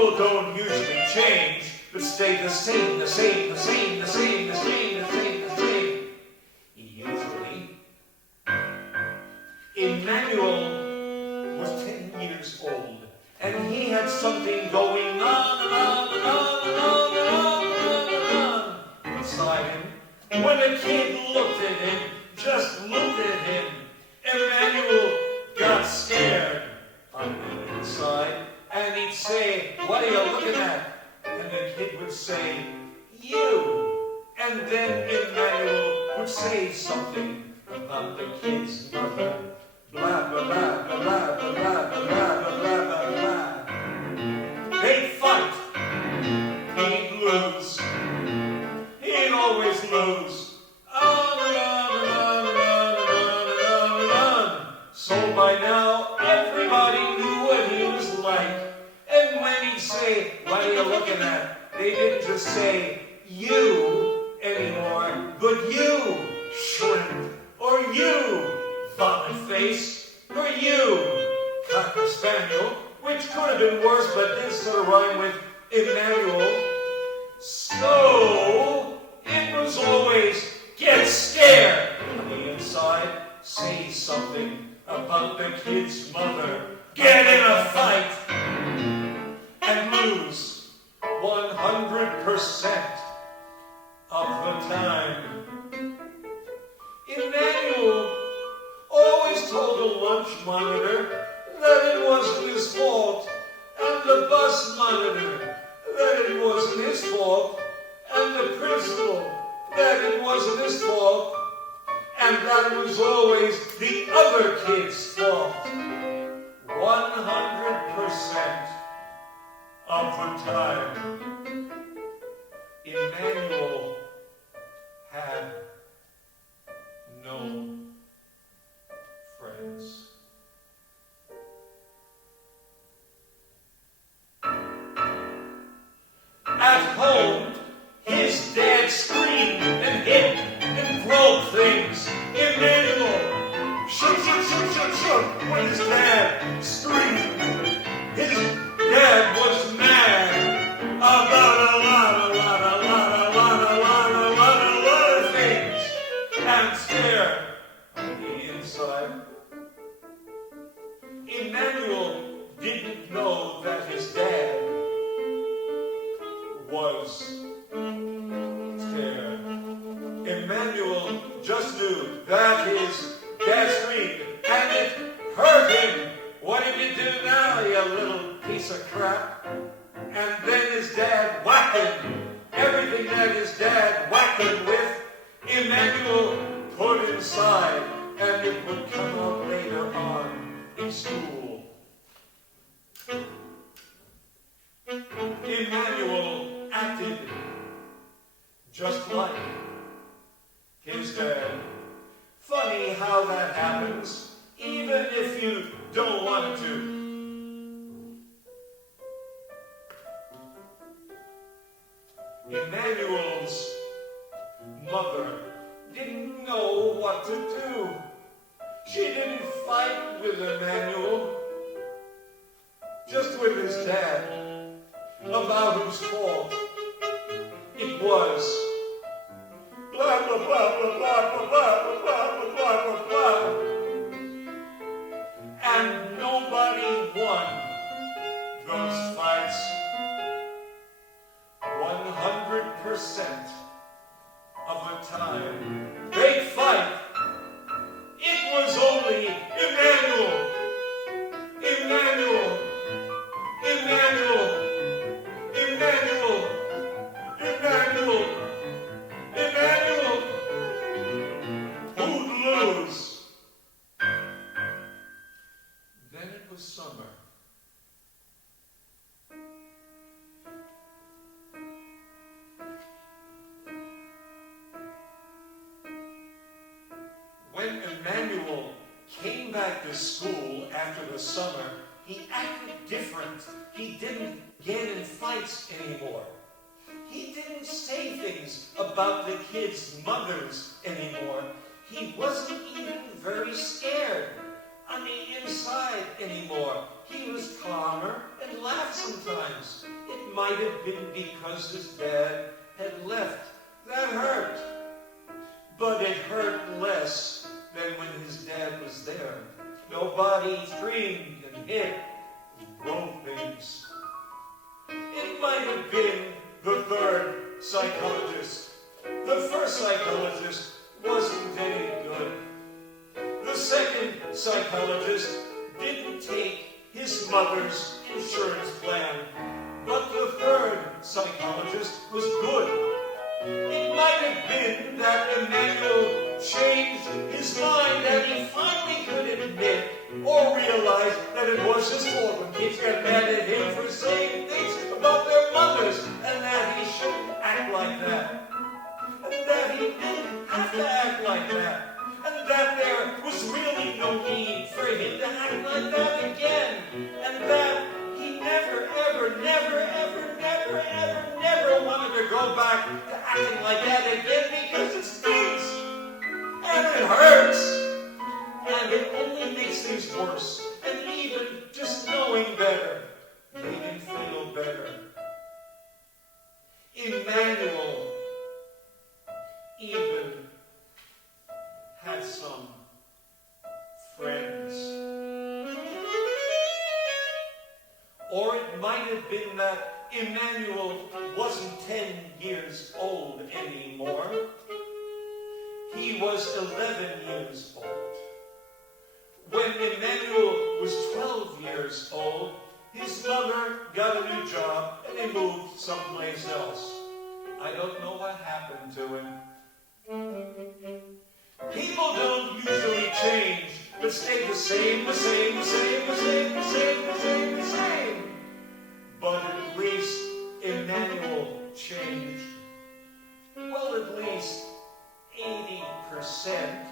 People don't usually change, but stay the same, the same, the same, the same, the same, the same, the same. Usually. Emmanuel was 10 years old, and he had something going on and on and on and on and on and on inside him. When a kid looked at him, just looked at him, Emmanuel got scared on the inside, and he'd say, "What are you looking at?" And the kid would say, "You." And then Emmanuel would say something about the kid's mother. Blah, blah, blah, blah, blah, blah, blah, blah, blah, blah, blah. They'd fight. He'd lose. He'd always lose. On and on and on and on and on and on and on. So by now, everybody knew what he was like. And when he'd say, "What are you looking at?" they didn't just say, "You," anymore, but "You, shrimp," or "You, vomit face," or "You, cocker spaniel," which could have been worse, but did sort of rhyme with Emmanuel. So it was always, "Get scared" on the inside, say something about the kid's mother, get in a fight, and lose 100% of the time. Emmanuel always told the lunch monitor that it wasn't his fault, and the bus monitor that it wasn't his fault, and the principal that it wasn't his fault, and that was always the other kid's fault. 100% of the time. Emmanuel had no friends. At home, his dad screamed and hit and broke things. Emmanuel shook when his dad screamed. His dad was mad about a lot of things. And scared on the inside. Emmanuel didn't know that his dad was scared. Emmanuel just knew that his dad screamed, and it hurt him. "What did you do now, you little piece of crap?" And then his dad whacked him. Everything that his dad whacked him with, Emmanuel put inside, and it would come out later on in school. Emmanuel acted just like his dad. Funny how that happens, even if you don't want it to. Emmanuel's mother didn't know what to do. She didn't fight with Emmanuel, just with his dad, about whose fault it was. Blah, blah, blah, blah, blah, blah, blah, blah, blah, blah, blah. And nobody won those fights. 100% of the time. They'd fight. It was only Emmanuel. Emmanuel. Emmanuel. Emmanuel. Emmanuel. Emmanuel. Who'd lose? Then it was summer. When Emmanuel came back to school after the summer, he acted different. He didn't get in fights anymore. He didn't say things about the kids' mothers anymore. He wasn't even very scared on the inside anymore. he was calmer and laughed sometimes. It might have been because his dad had left. That hurt. But it hurt less than when his dad was there. Nobody screamed and hit and broke things. It might have been the third psychologist. The first psychologist wasn't any good. The second psychologist didn't take his mother's insurance plan. But the third psychologist was good. It might have been that Emmanuel changed his mind and he finally could admit or realize that it was his fault when kids got mad at him for saying things about their mothers and that he shouldn't act like that. And that he didn't have to act like that. And that there was really no need for him to act like that again. And that he never, ever, never, ever, never, ever, never wanted to go back to acting like that again because it stinks. And it hurts. And it only makes things worse. And even just knowing better made him feel better. Emmanuel even had some friends. Or it might have been that Emmanuel wasn't 10 years old anymore. He was 11 years old. When Emmanuel was 12 years old, his mother got a new job and they moved someplace else. I don't know what happened to him. People don't usually change, but stay the same, the same, the same, the same, the same, the same, the same. But at least Emmanuel changed. Well, at least 80%.